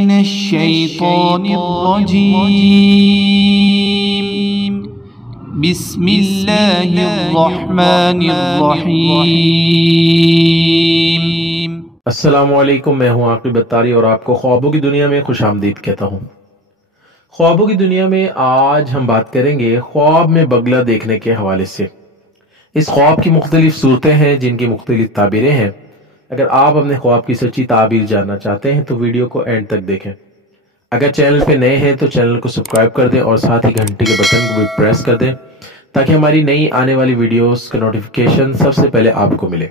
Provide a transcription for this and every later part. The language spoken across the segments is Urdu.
من الشيطان الرجيم بسم الله الرحمن الرحيم۔ السلام علیکم، میں ہوں عاقب اتاری اور آپ کو خوابوں کی دنیا میں خوش آمدید کہتا ہوں۔ خوابوں کی دنیا میں آج ہم بات کریں گے خواب میں بگلا دیکھنے کے حوالے سے۔ اس خواب کی مختلف صورتیں ہیں جن کی مختلف تعبیریں ہیں۔ اگر آپ اپنے خواب کی سچی تعبیر جاننا چاہتے ہیں تو ویڈیو کو اینڈ تک دیکھیں۔ اگر چینل پہ نئے ہیں تو چینل کو سبسکرائب کر دیں اور ساتھ ہی گھنٹی کے بٹن کو بھی پریس کر دیں تاکہ ہماری نئی آنے والی ویڈیوز کا نوٹیفیکیشن سب سے پہلے آپ کو ملے۔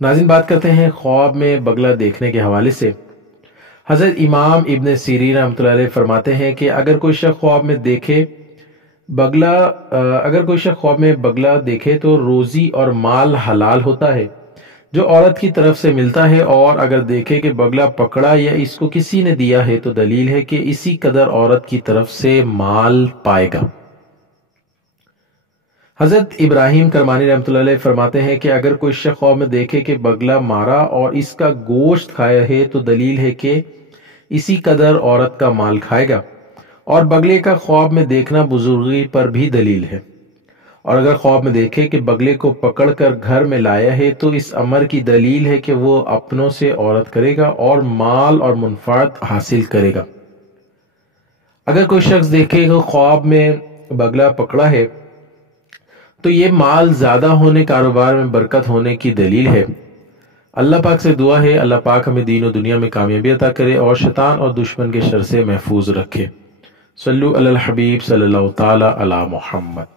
ناظرین، بات کرتے ہیں خواب میں بگلا دیکھنے کے حوالے سے۔ حضرت امام ابن سیرین رحمۃ اللہ علیہ فرماتے ہیں کہ اگر کوئی شخص خواب میں بگلا دیکھے تو روزی اور مال حلال ہوتا ہے جو عورت کی طرف سے ملتا ہے، اور اگر دیکھے کہ بگلا پکڑا یا اس کو کسی نے دیا ہے تو دلیل ہے کہ اسی قدر عورت کی طرف سے مال پائے گا۔ حضرت ابراہیم کرمانی رحمۃ اللہ علیہ فرماتے ہیں کہ اگر کوئی شخص خواب میں دیکھے کہ بگلا مارا اور اس کا گوشت کھایا ہے تو دلیل ہے کہ اسی قدر عورت کا مال کھائے گا، اور بگلے کا خواب میں دیکھنا بزرگی پر بھی دلیل ہے۔ اور اگر خواب میں دیکھے کہ بگلے کو پکڑ کر گھر میں لایا ہے تو اس امر کی دلیل ہے کہ وہ اپنوں سے عورت کرے گا اور مال اور منفعت حاصل کرے گا۔ اگر کوئی شخص دیکھے کہ خواب میں بگلا پکڑا ہے تو یہ مال زیادہ ہونے، کاروبار میں برکت ہونے کی دلیل ہے۔ اللہ پاک سے دعا ہے اللہ پاک ہمیں دین و دنیا میں کامیابی عطا کرے اور شیطان اور دشمن کے شر سے محفوظ رکھے۔ صلو علی الحبیب صلی اللہ تعالی علی محمد۔